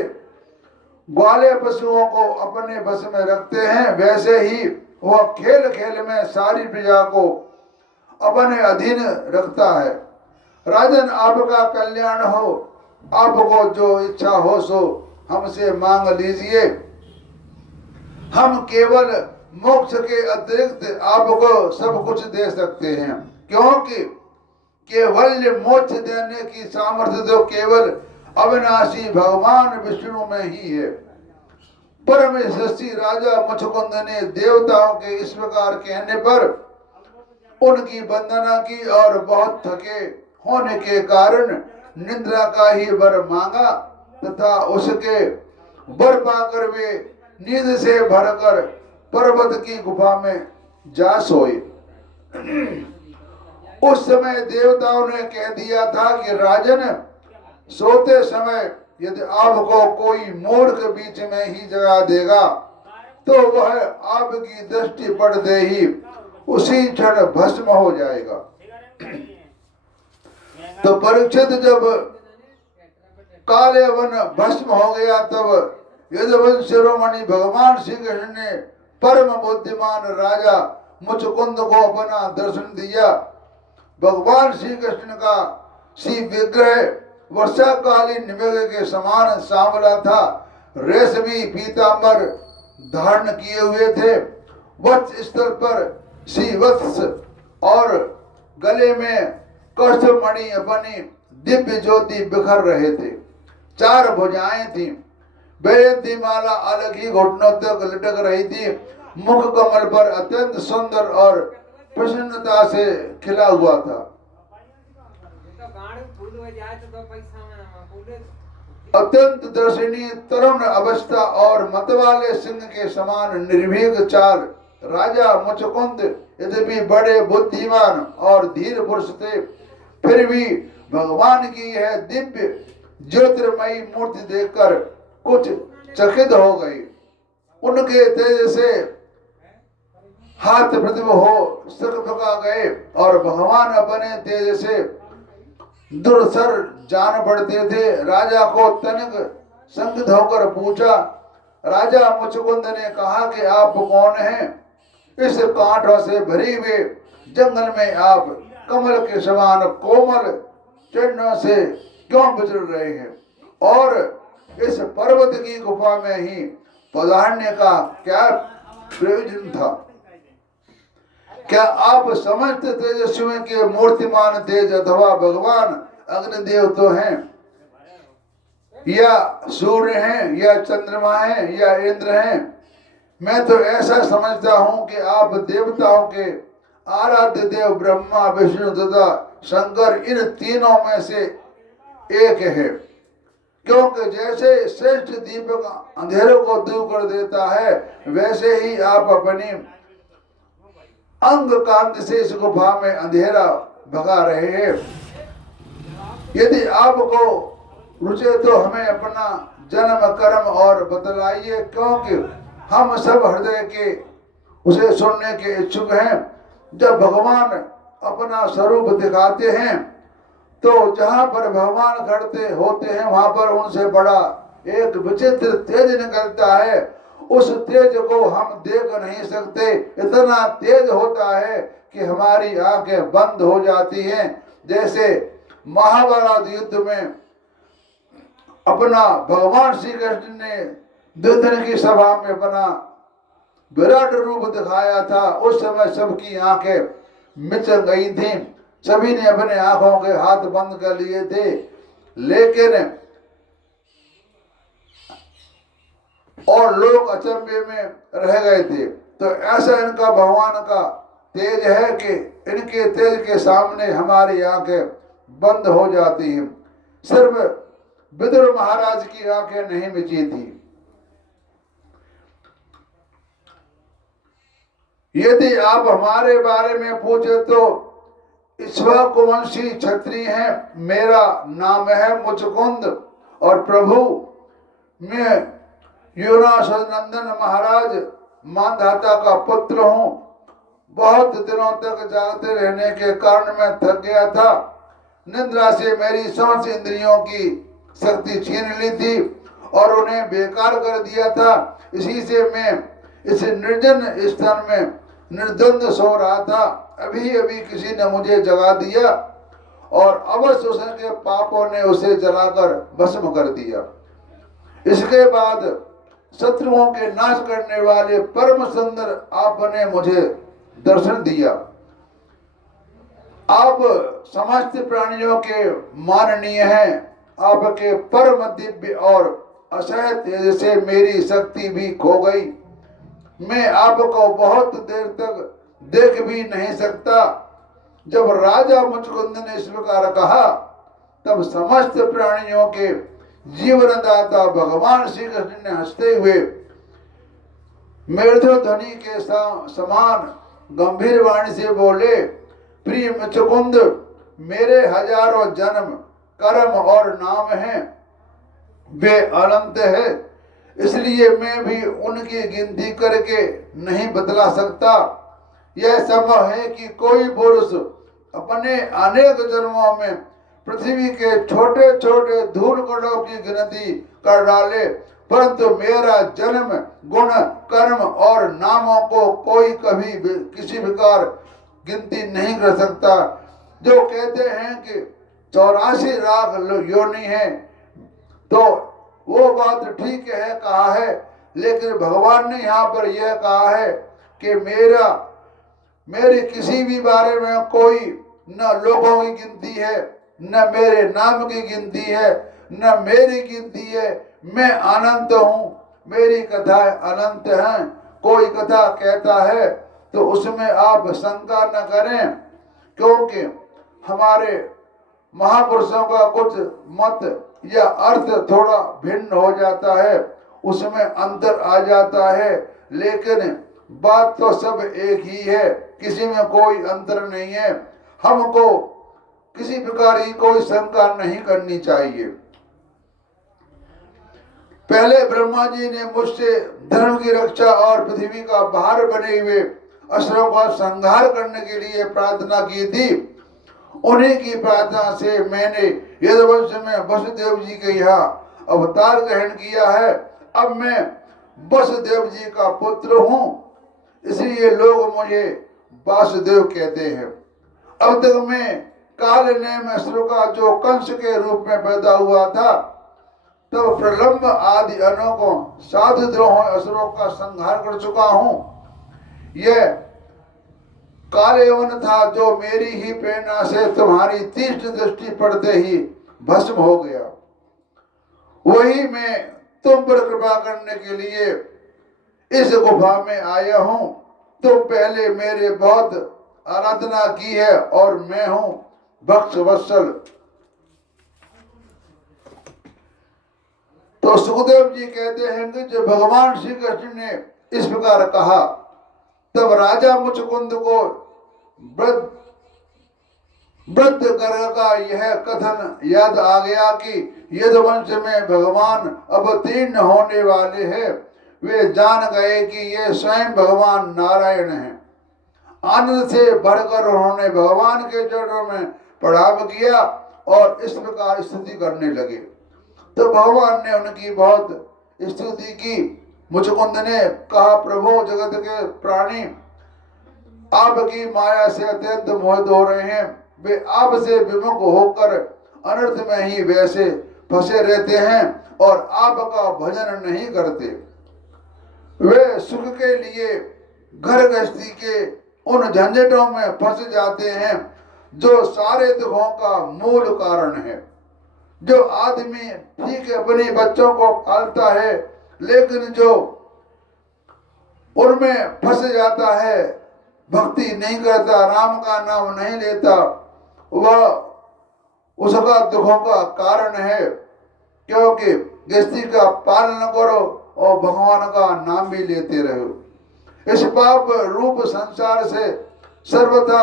ग्वाले पशुओं को अपने बस में रखते हैं, वैसे ही वह खेल खेल में सारी प्रजा को अपने अधीन रखता है। राजन, आपका कल्याण हो, आपको जो इच्छा हो सो हमसे मांग लीजिए। हम केवल मोक्ष के अतिरिक्त आपको सब कुछ दे सकते हैं, क्योंकि केवल मोक्ष देने की सामर्थ्य तो केवल अविनाशी भगवान विष्णु में ही है। परम यशस्वी राजा मुचकुंद ने देवताओं के इस प्रकार कहने पर उनकी वंदना की और बहुत थके होने के कारण निद्रा का ही वर मांगा तथा उसके वर पाकर वे नींद से भरकर पर्वत की गुफा में जा सोए। उस समय देवताओं ने कह दिया था कि राजन, सोते समय यदि आपको कोई मूर्ख बीच में ही जगा देगा तो वह आपकी दृष्टि पड़ते ही उसी क्षण भस्म हो जाएगा। तो परीक्षित जब काले वन भस्म हो गया, तब यदुवंश शिरोमणि भगवान श्री कृष्ण ने परम बुद्धिमान राजा मुचकुंद को अपना दर्शन दिया। भगवान श्री कृष्ण का श्री विग्रह वर्षाकालीन मेघ के समान सांवला था। रेशमी पीतांबर धारण किए हुए थे। वत्स स्थल पर श्री वत्स और गले में कष्टमणि अपनी दिव्य ज्योति बिखर रहे थे। 4 भुजाएं थी। वैजयंती माला अलग ही घुटनों तक लटक रही थी। मुख कमल पर अत्यंत सुंदर और प्रसन्नता से खिला हुआ था। अत्यंत दर्शनीय तरुण अवस्था और मतवाले सिंह के समान निर्भीक चाल राजा मुचकुंद यद्यपि बड़े बुद्धिमान और धीर पुरुष थे, फिर भी भगवान की यह दिव्य ज्योतिर्मयी मूर्ति देखकर कुछ चकित हो गई। उनके तेज से हाथ प्रतिभ हो सकभका गए और भगवान अपने तेज से दुर्सर जान पड़ते थे। राजा को तनिक संकित होकर पूछा। राजा मुचकुंद ने कहा कि आप कौन हैं? इस कांटों से भरी हुए जंगल में आप कमल के समान कोमल चरणों से क्यों विचर रहे हैं और इस पर्वत की गुफा में ही पधारने का क्या प्रयोजन था? क्या आप समस्त तेजस्वी के मूर्तिमान तेज अथवा भगवान अग्निदेव तो हैं, या सूर्य हैं, या चंद्रमा हैं, या इंद्र हैं? मैं तो ऐसा समझता हूं कि आप देवताओं के आराध्य देव ब्रह्मा, विष्णु तथा शंकर इन तीनों में से एक है, क्योंकि जैसे श्रेष्ठ दीपक अंधेरों को दूर कर देता है, वैसे ही आप अपनी अंग कांति से इस गुफा में अंधेरा भगा रहे हैं। यदि आपको रुचे तो हमें अपना जन्म कर्म और बतलाइए, क्योंकि हम सब हृदय के उसे सुनने के इच्छुक हैं। जब भगवान अपना स्वरूप दिखाते हैं तो जहाँ पर भगवान खड़े होते हैं वहां पर उनसे बड़ा एक विचित्र तेज निकलता है। उस तेज को हम देख नहीं सकते, इतना तेज होता है कि हमारी आंखें बंद हो जाती हैं। जैसे महाभारत युद्ध में अपना भगवान श्री कृष्ण ने दुर्योधन की सभा में अपना विराट रूप दिखाया था, उस समय सबकी आंखें मिच गई थी, सभी ने अपने आंखों के हाथ बंद कर लिए थे, लेकिन और लोग अचंभे में रह गए थे। तो ऐसा इनका भगवान का तेज है कि इनके तेज के सामने हमारी आंखें बंद हो जाती हैं। सिर्फ विदुर महाराज की आंखें नहीं मिची थी। यदि आप हमारे बारे में पूछे तो इक्ष्वाकुवंशी क्षत्रिय हैं। मेरा नाम है मुचकुंद और प्रभु मैं युवराजनंदन महाराज मानधाता का पुत्र हूँ। बहुत दिनों तक जागते रहने के कारण मैं थक गया था। निद्रा से मेरी समस्त इंद्रियों की शक्ति छीन ली थी और उन्हें बेकार कर दिया था। इसी से मैं इस निर्जन स्थान में निर्द्वंद सो रहा था। अभी अभी किसी ने मुझे जगा दिया और अवश्य उसके पापों ने उसे जलाकर भस्म कर दिया। इसके बाद शत्रुओं के नाश करने वाले परम सुंदर आपने मुझे दर्शन दिया। आप समस्त प्राणियों के माननीय हैं। आपके परम दिव्य और असह्य तेज से मेरी शक्ति भी खो गई। मैं आपको बहुत देर तक देख भी नहीं सकता। जब राजा मुचकुंद ने इस प्रकार कहा तब समस्त प्राणियों के जीवनदाता भगवान श्री कृष्ण ने हंसते हुए मृदु ध्वनि के समान गंभीर वाणी से बोले, प्रिय मुचकुंद, मेरे हजारों जन्म कर्म और नाम हैं, वे अनंत है, इसलिए मैं भी उनकी गिनती करके नहीं बतला सकता। यह संभव है कि कोई पुरुष अपने अनेक जन्मों में पृथ्वी के छोटे छोटे धूल कणों की गिनती कर डाले, परंतु मेरा जन्म गुण कर्म और नामों को कोई कभी किसी प्रकार गिनती नहीं कर सकता। जो कहते हैं कि 84 लाख योनि है, तो वो बात ठीक है, कहा है, लेकिन भगवान ने यहाँ पर यह कहा है कि मेरे किसी भी बारे में कोई न लोगों की गिनती है, न मेरे नाम की गिनती है, न मेरी गिनती है। मैं अनंत हूँ, मेरी कथाएं अनंत हैं। कोई कथा कहता है तो उसमें आप शंका न करें, क्योंकि हमारे महापुरुषों का कुछ मत या अर्थ थोड़ा भिन्न हो जाता है, उसमें अंतर आ जाता है, लेकिन बात तो सब एक ही है, किसी में कोई अंतर नहीं है। हमको किसी प्रकार की कोई शंका नहीं करनी चाहिए। पहले ब्रह्मा जी ने मुझसे धर्म की रक्षा और पृथ्वी का भार बने हुए असुरों का संहार करने के लिए प्रार्थना की थी। उन्हीं की प्रार्थना से मैंने यदुवंश में वसुदेव जी के यहाँ अवतार ग्रहण किया है। अब मैं वसुदेव जी का पुत्र हूँ, इसलिए लोग मुझे वासुदेव कहते हैं। अब तक मैं काल नेम असुर का जो कंस के रूप में पैदा हुआ था, तब प्रलंब आदि अनोखों साधु द्रोहों असुरों का संहार कर चुका हूं। यह काल यवन था जो मेरी ही प्रेरणा से तुम्हारी तीक्ष्ण दृष्टि पड़ते ही भस्म हो गया। वही मैं तुम पर कृपा करने के लिए इस गुफा में आया हूं। तुम पहले मेरे बहुत आराधना की है और मैं हूं भक्त वत्सल। तो सुखदेव जी कहते हैं कि जब भगवान श्री कृष्ण ने इस प्रकार कहा, तब राजा मुचकुंद को वृद्ध गर्ग का यह कथन याद आ गया कि यदुवंश में भगवान अवतीर्ण होने वाले हैं। वे जान गए कि ये स्वयं भगवान नारायण हैं। आनंद से भरकर उन्होंने भगवान के चरणों में प्रणाम किया और इस प्रकार स्तुति करने लगे। तो भगवान ने उनकी बहुत स्तुति की। मुचकुंद ने कहा, प्रभु जगत के प्राणी आपकी माया से अत्यंत मोहित हो रहे हैं। वे आपसे विमुख होकर अनर्थ में ही वैसे फंसे रहते हैं और आपका भजन नहीं करते। वे सुख के लिए घर गृहस्थी के उन झंझटों में फंस जाते हैं जो सारे दुखों का मूल कारण है। जो आदमी ठीक है अपने बच्चों को पालता है, लेकिन जो उनमें फंस जाता है, भक्ति नहीं करता, राम का नाम नहीं लेता, वह उसका दुखों का कारण है। क्योंकि गृहस्थी का पालन करो और भगवान का नाम भी लेते रहो। इस पाप रूप संसार से सर्वथा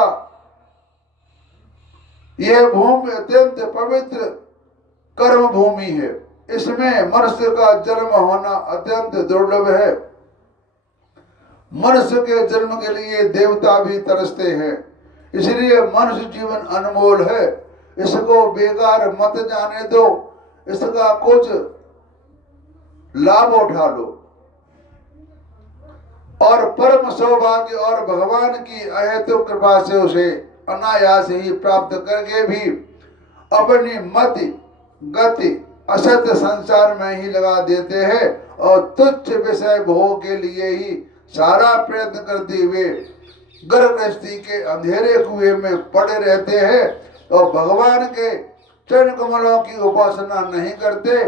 यह भूमि अत्यंत पवित्र कर्म भूमि है। इसमें मनुष्य का जन्म होना अत्यंत दुर्लभ है। मनुष्य के जन्म के लिए देवता भी तरसते हैं। इसलिए मनुष्य जीवन अनमोल है। इसको बेकार मत जाने दो, इसका कुछ लाभ उठा लो और परम सौभाग्य और भगवान की अहेतुक कृपा से उसे अनायास ही प्राप्त करके भी अपनी मति गति असत्य संसार में ही लगा देते हैं और तुच्छ विषय भोग के लिए ही सारा प्रयत्न करते हुए गर्भगृहस्थी के अंधेरे कुएं में पड़े रहते हैं और भगवान के चरण कमलों की उपासना नहीं करते,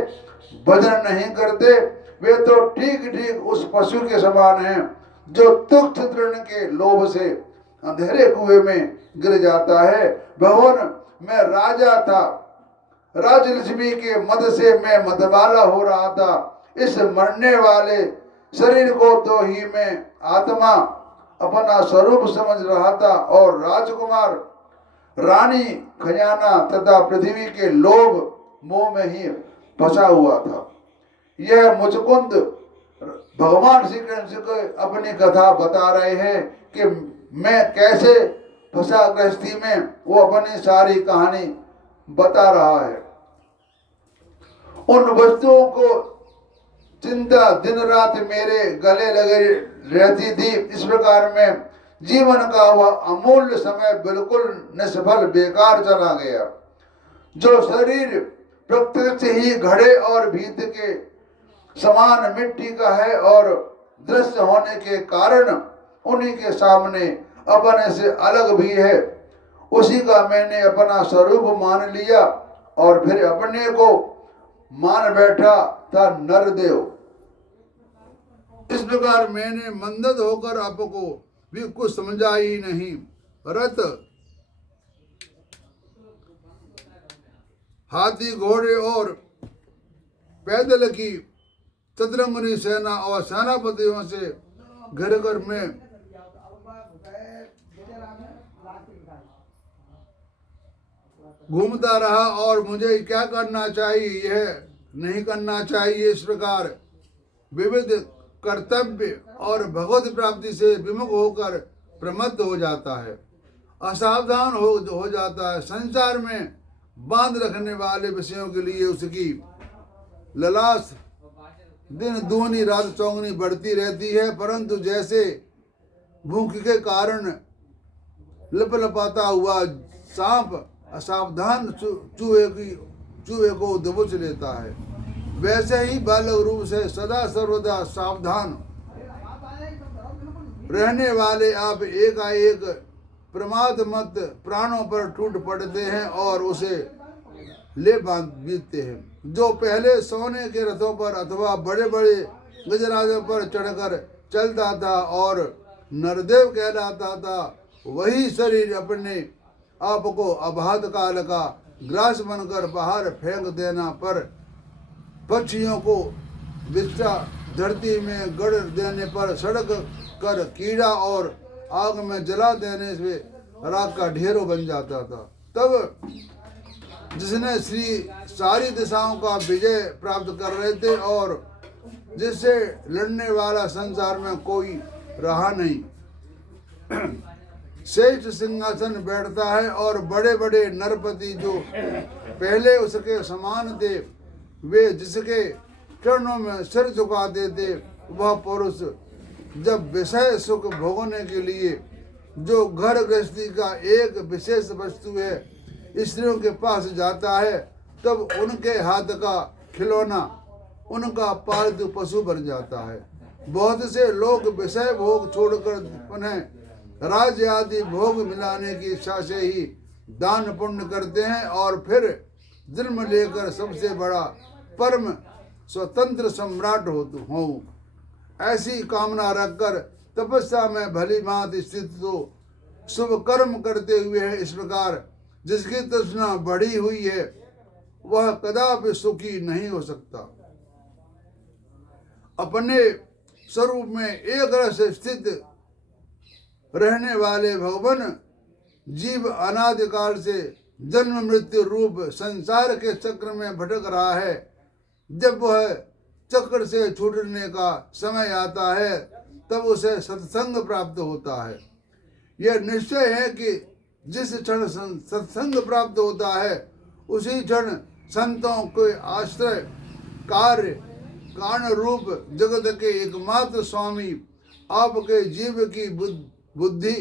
भजन नहीं करते। वे तो ठीक ठीक उस पशु के समान हैं जो तुच्छ तृण के लोभ से अंधेरे कुएं में गिर जाता है। भगवान, मैं राजा था, राजलक्ष्मी के मद से मैं मदवाला हो रहा था। इस मरने वाले शरीर को तो ही मैं आत्मा अपना स्वरूप समझ रहा था और राजकुमार, रानी, खजाना तथा पृथ्वी के लोभ मोह में ही फंसा हुआ था। यह मुचकुंद भगवान श्री कृष्ण को अपनी कथा बता रहे हैं कि मैं कैसे फंसा गृहस्थी में। वो अपनी सारी कहानी बता रहा है। उन वस्तुओं को चिंता दिन रात मेरे गले लगे रहती थी। इस प्रकार में जीवन का वह अमूल्य समय बिल्कुल निष्फल बेकार चला गया। जो शरीर प्रत्यक्ष ही घड़े और भीत के समान मिट्टी का है और दृश्य होने के कारण उन्हीं के सामने अपने से अलग भी है, उसी का मैंने अपना स्वरूप मान लिया और फिर अपने को मान बैठा था नरदेव। इस प्रकार मैंने मंदद होकर आपको भी कुछ समझा ही नहीं। रथ, हाथी, घोड़े और पैदल की चतुरंगनी सेना और सेनापतियों से घर घर में घूमता रहा और मुझे क्या करना चाहिए, यह नहीं करना चाहिए, इस प्रकार विविध कर्तव्य और भगवत प्राप्ति से विमुख होकर प्रमत्त हो जाता है, असावधान हो जाता है। संसार में बांध रखने वाले विषयों के लिए उसकी ललास दिन दूनी रात चौगनी बढ़ती रहती है। परंतु जैसे भूख के कारण लपलपाता हुआ सांप असावधान चूहे को दबोच लेता है, वैसे ही बालक रूप से सदा सर्वदा सावधान रहने वाले आप एकाएक प्रमाद मत प्राणों पर टूट पड़ते हैं और उसे ले बीतते हैं। जो पहले सोने के रथों पर अथवा बड़े बड़े गजराजों पर चढ़कर चलता था और नरदेव कहलाता था, वही शरीर अपने आप को अबाध काल का ग्रास बनकर बाहर फेंक देना पर पक्षियों को बिस्टा धरती में गड़ देने पर सड़क कर कीड़ा और आग में जला देने से राख का ढेरों बन जाता था। तब जिसने श्री सारी दिशाओं का विजय प्राप्त कर रहे थे और जिससे लड़ने वाला संसार में कोई रहा नहीं, श्रेष्ठ सिंहासन बैठता है और बड़े बड़े नरपति जो पहले उसके समान थे, वे जिसके चरणों में सिर झुकाते थे, वह पुरुष जब विषय सुख भोगने के लिए जो घर गृहस्थी का एक विशेष वस्तु है स्त्रियों के पास जाता है, तब उनके हाथ का खिलौना उनका पालतू पशु बन जाता है। बहुत से लोग विषय भोग छोड़कर उन्हें राज्य आदि भोग मिलाने की इच्छा से ही दान पुण्य करते हैं और फिर जन्म लेकर सबसे बड़ा परम स्वतंत्र सम्राट हो ऐसी कामना रखकर तपस्या में भली भांति स्थित तो शुभ कर्म करते हुए है। इस प्रकार जिसकी तृष्णा बढ़ी हुई है वह कदापि सुखी नहीं हो सकता। अपने स्वरूप में एक रस स्थित रहने वाले भगवान जीव अनादिकाल से जन्म मृत्यु रूप संसार के चक्र में भटक रहा है। जब वह चक्र से छूटने का समय आता है तब उसे सत्संग प्राप्त होता है। यह निश्चय है कि जिस क्षण सत्संग प्राप्त होता है उसी क्षण संतों के आश्रय कार्य कारण रूप जगत के एकमात्र स्वामी आपके जीव की बुद्धि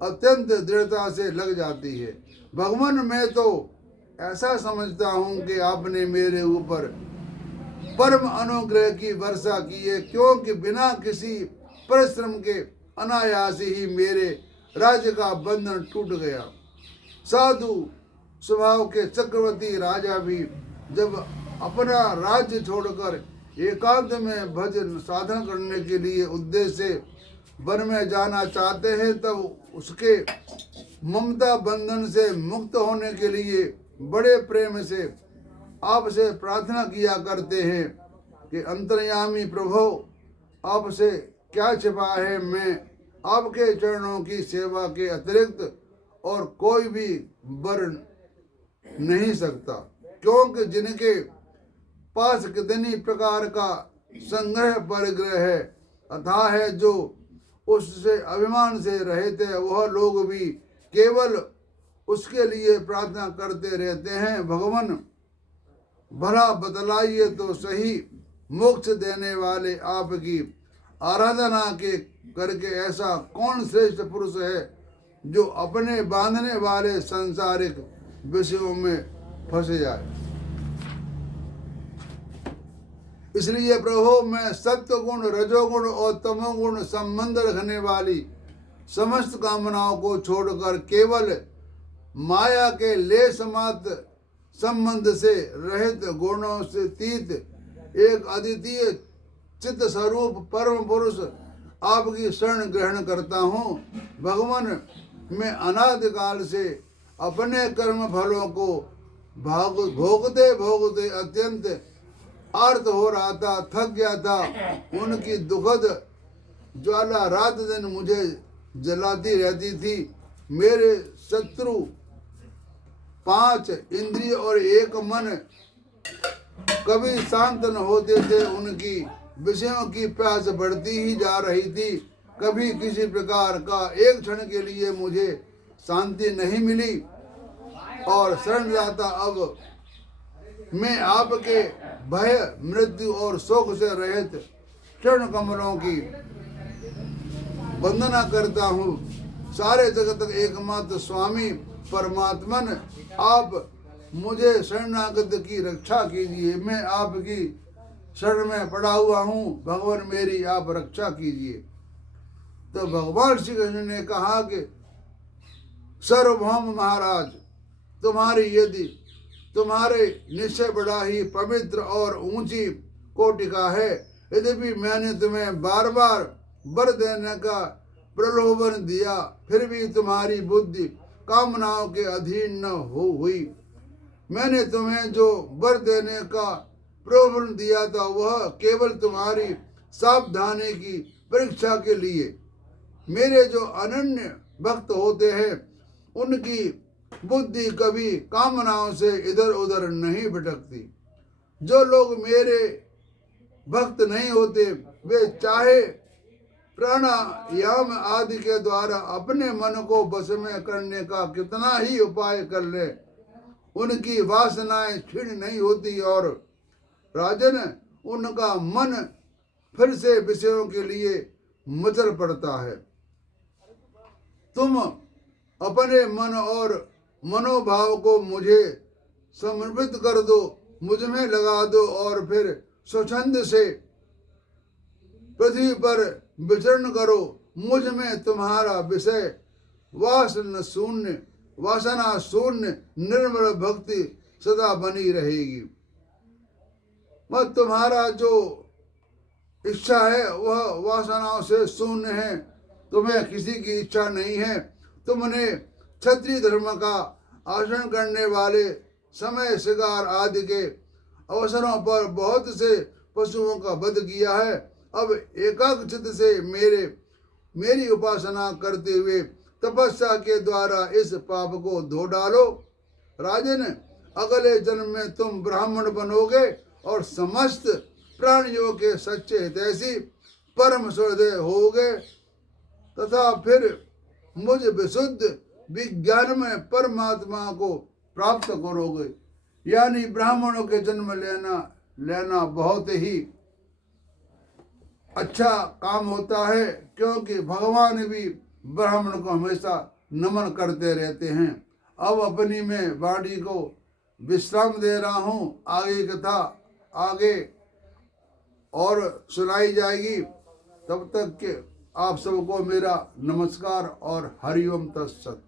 अत्यंत दृढ़ता से लग जाती है। भगवान मैं तो ऐसा समझता हूँ कि आपने मेरे ऊपर परम अनुग्रह की वर्षा की है, क्योंकि बिना किसी परिश्रम के अनायास ही मेरे राज्य का बंधन टूट गया। साधु स्वभाव के चक्रवर्ती राजा भी जब अपना राज्य छोड़कर एकांत में भजन साधन करने के लिए उद्देश्य से वन में जाना चाहते हैं, तब उसके ममता बंधन से मुक्त होने के लिए बड़े प्रेम से आपसे प्रार्थना किया करते हैं कि अंतर्यामी प्रभु, आपसे क्या छिपा है, मैं आपके चरणों की सेवा के अतिरिक्त और कोई भी वर नहीं सकता, क्योंकि जिनके पास कितनी प्रकार का संग्रह परिग्रह है अथाह है, जो उससे अभिमान से रहते हैं, वह लोग भी केवल उसके लिए प्रार्थना करते रहते हैं। भगवान भला बतलाइए तो सही, मोक्ष देने वाले आपकी आराधना के करके ऐसा कौन श्रेष्ठ पुरुष है जो अपने बांधने वाले सांसारिक विषयों में फंस जाए। इसलिए प्रभु, मैं सत्य गुण, रजोगुण और तमोगुण संबंध रखने वाली समस्त कामनाओं को छोड़कर केवल माया के लेस मात्र संबंध से रहित गुणों से तीत एक अद्वितीय चित्त स्वरूप परम पुरुष आपकी शरण ग्रहण करता हूँ। भगवान, मैं अनादिकाल से अपने कर्म फलों को भोगते भोगते अत्यंत आर्त हो रहा था, थक गया था। उनकी दुखद ज्वाला रात दिन मुझे जलाती रहती थी। मेरे शत्रु 5 इंद्रिय और 1 मन कभी शांत न होते थे। उनकी विषयों की प्यास बढ़ती ही जा रही थी। कभी किसी प्रकार का एक क्षण के लिए मुझे शांति नहीं मिली और शरणदाता, अब मैं आपके भय, मृत्यु और शोक से रहित चरण कमलों की वंदना करता हूँ। सारे जगत के एकमात्र स्वामी परमात्मन, आप मुझे शरणागत की रक्षा कीजिए। मैं आपकी शरण में पड़ा हुआ हूँ, भगवान मेरी आप रक्षा कीजिए। तो भगवान श्री कृष्ण ने कहा कि सार्वभौम महाराज, तुम्हारी यदि तुम्हारे निश्चय बड़ा ही पवित्र और ऊंची कोटि का है, यद्यपि मैंने तुम्हें बार बार वर देने का प्रलोभन दिया, फिर भी तुम्हारी बुद्धि कामनाओं के अधीन न हुई। मैंने तुम्हें जो वर देने का प्रलोभन दिया था वह केवल तुम्हारी सावधानी की परीक्षा के लिए। मेरे जो अनन्य भक्त होते हैं उनकी बुद्धि कभी कामनाओं से इधर उधर नहीं भटकती। जो लोग मेरे भक्त नहीं होते वे चाहे प्राणायाम आदि के द्वारा अपने मन को बस में करने का कितना ही उपाय कर ले, उनकी वासनाएं क्षीण नहीं होती और राजन उनका मन फिर से विषयों के लिए मचल पड़ता है। तुम अपने मन और मनोभाव को मुझे समर्पित कर दो, मुझ में लगा दो और फिर स्वच्छंद से पृथ्वी पर विचरण करो। मुझ में तुम्हारा विषय वासना शून्य निर्मल भक्ति सदा बनी रहेगी। मत तुम्हारा जो इच्छा है वह वासनाओं से शून्य है, तुम्हें किसी की इच्छा नहीं है। तुमने क्षत्रिय धर्म का आचरण करने वाले समय शिकार आदि के अवसरों पर बहुत से पशुओं का वध किया है। अब एकाग्रचित्त से मेरी उपासना करते हुए तपस्या के द्वारा इस पाप को धो डालो। राजन, अगले जन्म में तुम ब्राह्मण बनोगे और समस्त प्राणियों के सच्चे हितैषी परम श्रद्धेय होगे तथा फिर मुझ विशुद्ध विज्ञान में परमात्मा को प्राप्त करोगे। यानी ब्राह्मणों के जन्म लेना बहुत ही अच्छा काम होता है, क्योंकि भगवान भी ब्राह्मण को हमेशा नमन करते रहते हैं। अब अपनी मैं वाणी को विश्राम दे रहा हूँ। आगे कथा आगे और सुनाई जाएगी। तब तक के आप सबको मेरा नमस्कार और हरिओम तत्सत।